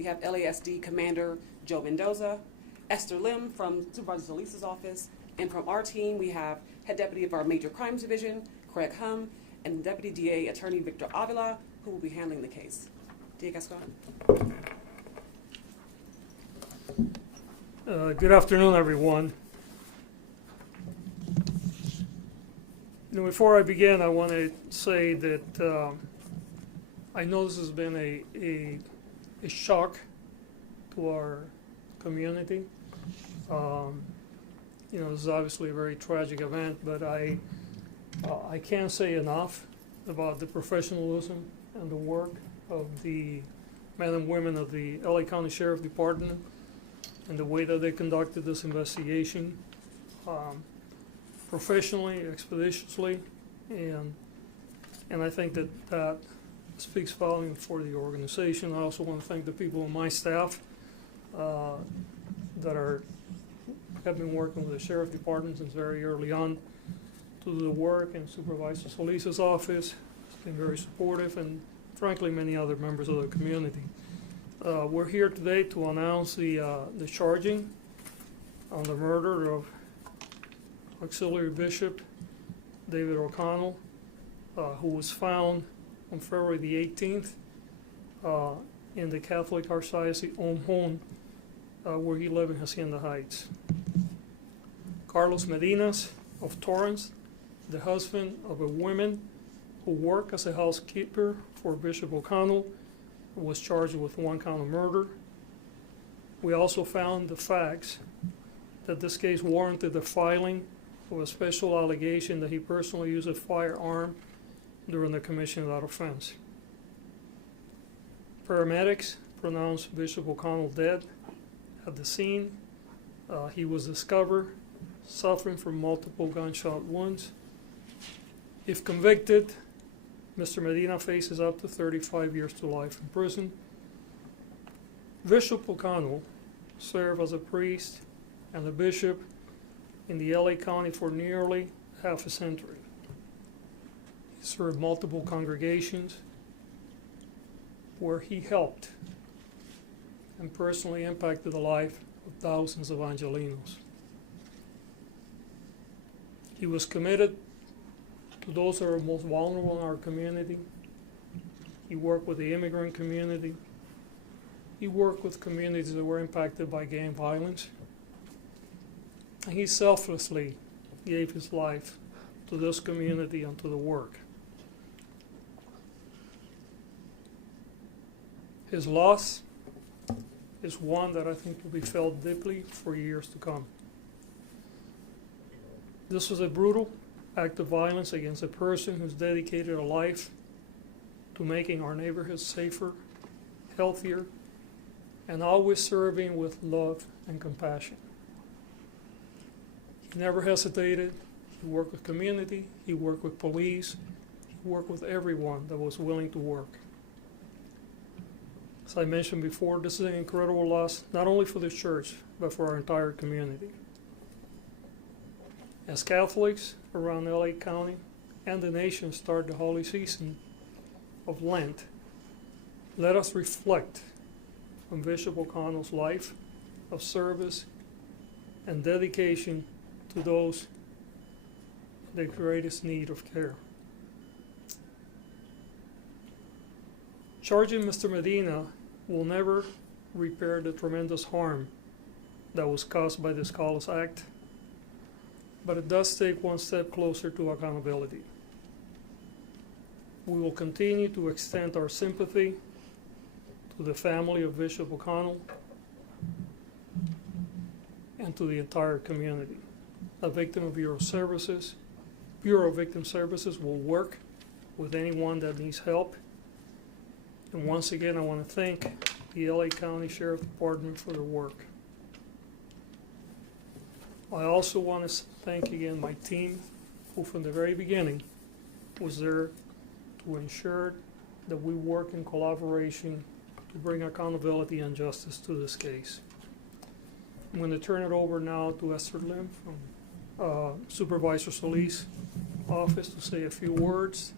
We have LASD Commander Joe Mendoza, Esther Lim from Supervisor Solis's office, and from our team we have Head Deputy of our Major Crimes Division, Craig Hum, and Deputy DA Attorney Victor Avila, who will be handling the case. DA Gascón. Good afternoon, everyone. Before I begin, I want to say that I know this has been a shock to our community. This is obviously a very tragic event, but I can't say enough about the professionalism and the work of the men and women of the LA County Sheriff Department and the way that they conducted this investigation professionally, expeditiously, and I think that speaks volume for the organization. I also want to thank the people on my staff that have been working with the Sheriff Department since very early on to do the work, and Supervisor Solis's office has been very supportive, and frankly many other members of the community. We're here today to announce the charging on the murder of Auxiliary Bishop David O'Connell, who was found on February the 18th in the Catholic Archdiocese owned home where he lived in Hacienda Heights. Carlos Medinas of Torrance, the husband of a woman who worked as a housekeeper for Bishop O'Connell, was charged with 1 count of murder. We also found the facts that this case warranted the filing of a special allegation that he personally used a firearm during the commission of that offense. Paramedics pronounced Bishop O'Connell dead at the scene. He was discovered suffering from multiple gunshot wounds. If convicted, Mr. Medina faces up to 35 years to life in prison. Bishop O'Connell served as a priest and a bishop in the LA County for nearly half a century. He served multiple congregations where he helped and personally impacted the life of thousands of Angelenos. He was committed to those that are most vulnerable in our community. He worked with the immigrant community. He worked with communities that were impacted by gang violence. And he selflessly gave his life to this community and to the work. His loss is one that I think will be felt deeply for years to come. This was a brutal act of violence against a person who's dedicated a life to making our neighborhoods safer, healthier, and always serving with love and compassion. He never hesitated. He worked with community. He worked with police. He worked with everyone that was willing to work. As I mentioned before, this is an incredible loss, not only for the church, but for our entire community. As Catholics around LA County and the nation start the holy season of Lent, let us reflect on Bishop O'Connell's life of service and dedication to those in the greatest need of care. Charging Mr. Medina will never repair the tremendous harm that was caused by this callous act, but it does take one step closer to accountability. We will continue to extend our sympathy to the family of Bishop O'Connell and to the entire community. A victim of Bureau of Victim Services will work with anyone that needs help. And once again, I want to thank the LA County Sheriff Department for their work. I also want to thank again my team, who from the very beginning was there to ensure that we work in collaboration to bring accountability and justice to this case. I'm going to turn it over now to Esther Lim from Supervisor Solis' office to say a few words.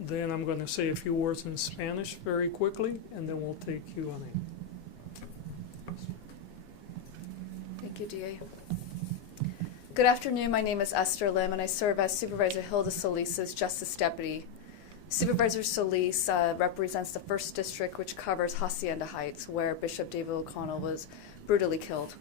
Then I'm going to say a few words in Spanish very quickly, and then we'll take Q&A. Thank you, DA. Good afternoon. My name is Esther Lim, and I serve as Supervisor Hilda Solis's Justice Deputy. Supervisor Solis represents the 1st District, which covers Hacienda Heights, where Bishop David O'Connell was brutally killed.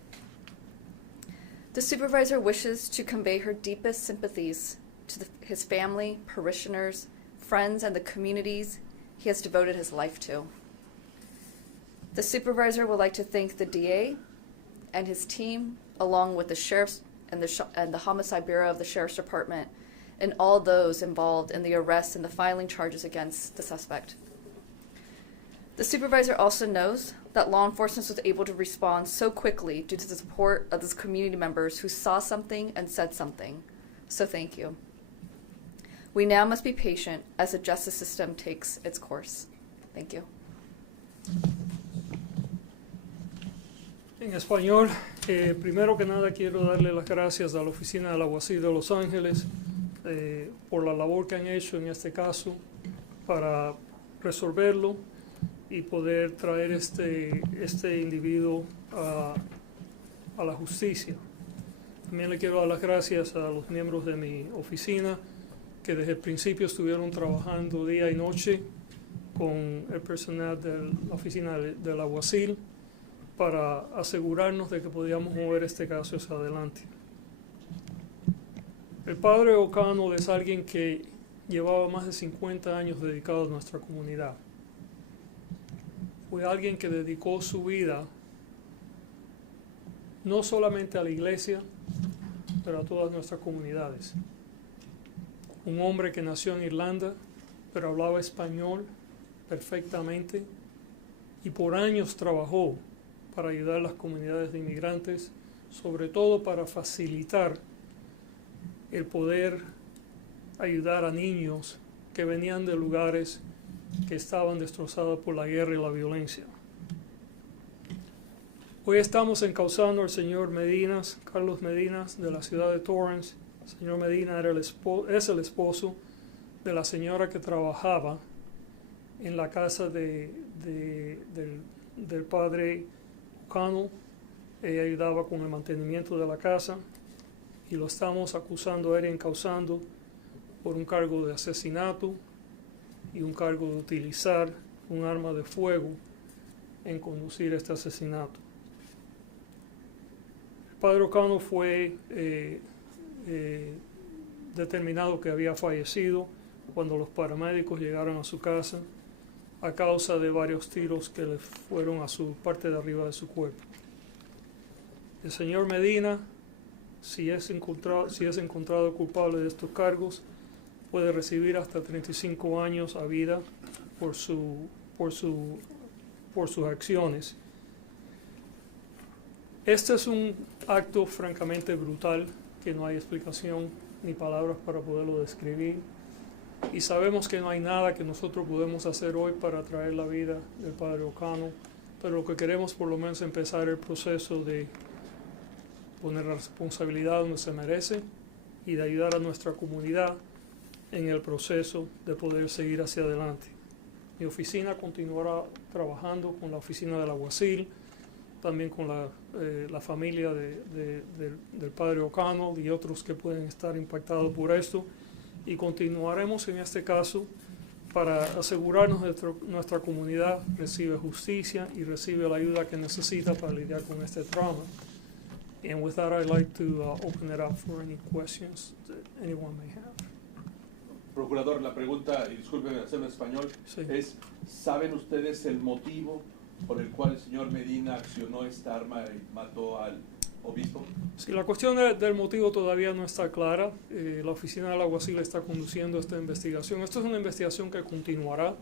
The supervisor wishes to convey her deepest sympathies to his family, parishioners, friends, and the communities he has devoted his life to. The supervisor would like to thank the DA and his team, along with the sheriff's and the Homicide Bureau of the Sheriff's Department, and all those involved in the arrest and the filing charges against the suspect. The supervisor also knows that law enforcement was able to respond so quickly due to the support of those community members who saw something and said something. So thank you. We now must be patient as the justice system takes its course. Thank you. En español, primero que nada quiero darle las gracias a la Oficina del Alguacil de Los Ángeles por la labor que han hecho en este caso para resolverlo y poder traer este individuo a la justicia. También le quiero dar las gracias a los miembros de mi oficina que desde el principio estuvieron trabajando día y noche con el personal de la Oficina del Alguacil para asegurarnos de que podíamos mover este caso hacia adelante. El padre O'Connell es alguien que llevaba más de 50 años dedicado a nuestra comunidad. Fue alguien que dedicó su vida no solamente a la iglesia, pero a todas nuestras comunidades. Un hombre que nació en Irlanda, pero hablaba español perfectamente y por años trabajó para ayudar a las comunidades de inmigrantes, sobre todo para facilitar el poder ayudar a niños que venían de lugares que estaban destrozados por la guerra y la violencia. Hoy estamos encauzando al señor Medinas, Carlos Medinas, de la ciudad de Torrance. El señor Medina es el esposo de la señora que trabajaba en la casa del padre O'Connell. Ella ayudaba con el mantenimiento de la casa y lo estamos acusando a él y encauzando por un cargo de asesinato y un cargo de utilizar un arma de fuego en conducir este asesinato. El padre O'Connell fue determinado que había fallecido cuando los paramédicos llegaron a su casa a causa de varios tiros que le fueron a su parte de arriba de su cuerpo. El señor Medina, si es encontrado culpable de estos cargos, puede recibir hasta 35 años a vida por sus acciones. Este es un acto francamente brutal que no hay explicación ni palabras para poderlo describir. Y sabemos que no hay nada que nosotros podemos hacer hoy para traer la vida del padre O'Connell, pero lo que queremos por lo menos es empezar el proceso de poner la responsabilidad donde se merece y de ayudar a nuestra comunidad en el proceso de poder seguir hacia adelante. Mi oficina continuará trabajando con la oficina del alguacil, también con la familia del padre O'Connell y otros que pueden estar impactados por esto, y continuaremos en este caso para asegurarnos de que nuestra comunidad recibe justicia y recibe la ayuda que necesita para lidiar con este trauma. And with that, I'd like to open it up for any questions that anyone may have. Procurador, la pregunta, y discúlpeme hacerlo en español, Sí. es, ¿saben ustedes el motivo por el cual el señor Medina accionó esta arma y mató al obispo? Sí, la cuestión del motivo todavía no está clara. La oficina del alguacil está conduciendo esta investigación. Esto es una investigación que continuará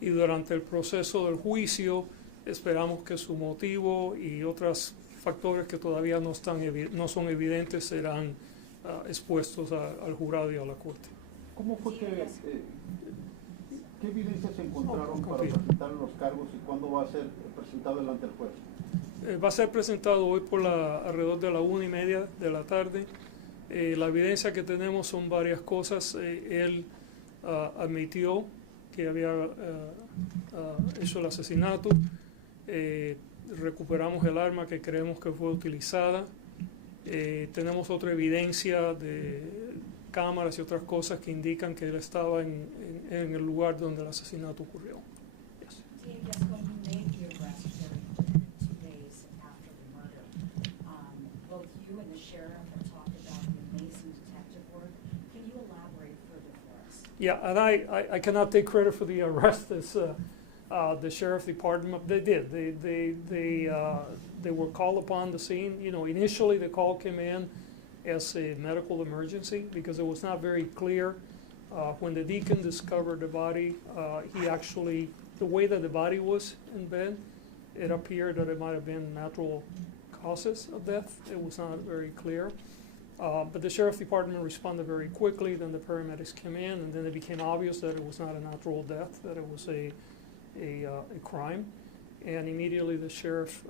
y durante el proceso del juicio esperamos que su motivo y otros factores que todavía no son evidentes serán expuestos al jurado y a la corte. ¿Cómo fue que, qué evidencias se encontraron para presentar los cargos y cuándo va a ser presentado delante del juez? Va a ser presentado hoy alrededor de la 1:30 de la tarde. La evidencia que tenemos son varias cosas. Él admitió que había hecho el asesinato. recuperamos el arma que creemos que fue utilizada. Tenemos otra evidencia de cámaras y otras cosas que indican que él estaba en el lugar donde el asesinato ocurrió. Yes. Gascón, you made the arrest during 2 days after the murder. Both you and the sheriff have talked about the amazing detective work. Can you elaborate further for us? Yeah, and I cannot take credit for the arrest as the sheriff department. They did. They were called upon the scene. You know, initially the call came in as a medical emergency because it was not very clear. When the deacon discovered the body, he actually, the way that the body was in bed, it appeared that it might have been natural causes of death. It was not very clear. But the sheriff's department responded very quickly. Then the paramedics came in, and then it became obvious that it was not a natural death, that it was a crime. And immediately the sheriff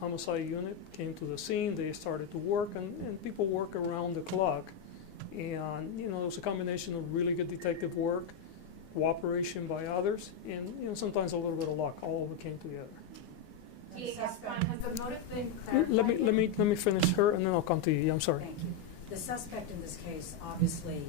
homicide unit came to the scene. They started to work, and people work around the clock. And you know, it was a combination of really good detective work, cooperation by others, and you know, sometimes a little bit of luck. All of it came together. Gascón, Has the motive been clarified? Let me finish her, and then I'll come to you. I'm sorry. Thank you. The suspect in this case obviously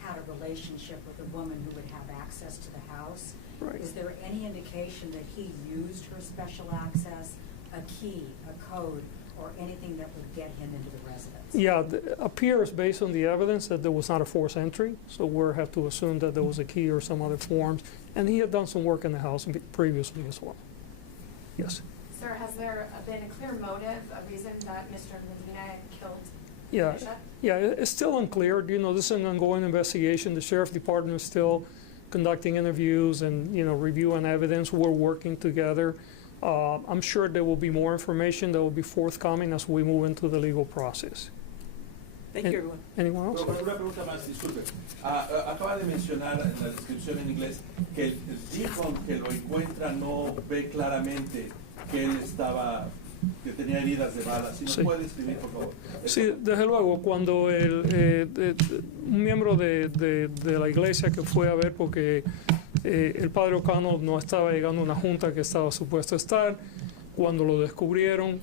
had a relationship with a woman who would have access to the house. Right. Is there any indication that he used her special access, a key, a code, or anything that would get him into the residence? Yeah, it appears based on the evidence that there was not a forced entry, so we have to assume that there was a key or some other forms, and he had done some work in the house previously as well. Yes. Sir, has there been a clear motive, a reason that Mr. Medina killed Yeah, Bishop? yeah, it's still unclear. You know, this is an ongoing investigation. The sheriff department is still conducting interviews and, you know, reviewing evidence. We're working together. I'm sure there will be more information that will be forthcoming as we move into the legal process. Thank you, everyone. Anyone else? Pero una pregunta más, disculpe. Acaba de mencionar en la descripción en inglés que el deacon que lo encuentra no ve claramente que él estaba, que tenía heridas de bala. Si nos Sí. puede escribir, por favor. Sí, desde luego, cuando un miembro de la iglesia que fue a ver porque el padre O'Connell no estaba llegando a una junta que estaba supuesto estar, cuando lo descubrieron,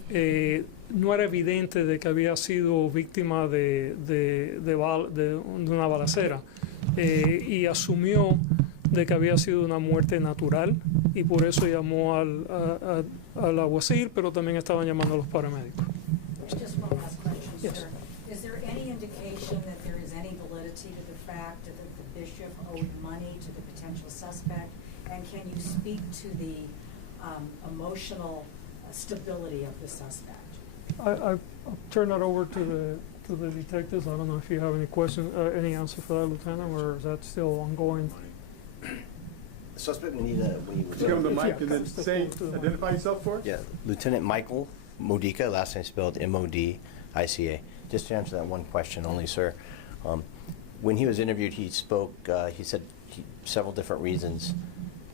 no era evidente de que había sido víctima de una balacera y asumió de que había sido una muerte natural y por eso llamó al alguacil, pero también estaban llamando a los paramédicos. Just one last question, Yes. sir. Is there any indication that there is any validity to the fact that the bishop owed money to the potential suspect? And can you speak to the emotional stability of the suspect? I'll turn that over to the detectives. I don't know if you have any questions, any answer for that, Lieutenant, or is that still ongoing? Suspect Medina, when he was Just give him the mic Yeah, and then step say, forward to the mic. identify yourself for us. yeah, Lieutenant Michael Modica, last name spelled M-O-D-I-C-A. Just to answer that one question only, sir. When he was interviewed, he spoke, he said several different reasons,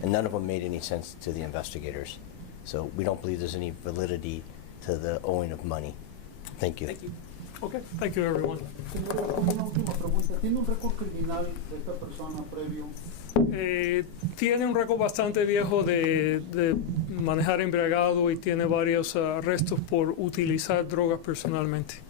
and none of them made any sense to the investigators. So we don't believe there's any validity to the owing of money. Thank you. Thank you. Okay, thank you, everyone. Señor, una última pregunta. ¿Tiene un récord criminal de esta persona previo? Tiene un récord bastante viejo de manejar embriagado y tiene varios arrestos por utilizar drogas personalmente.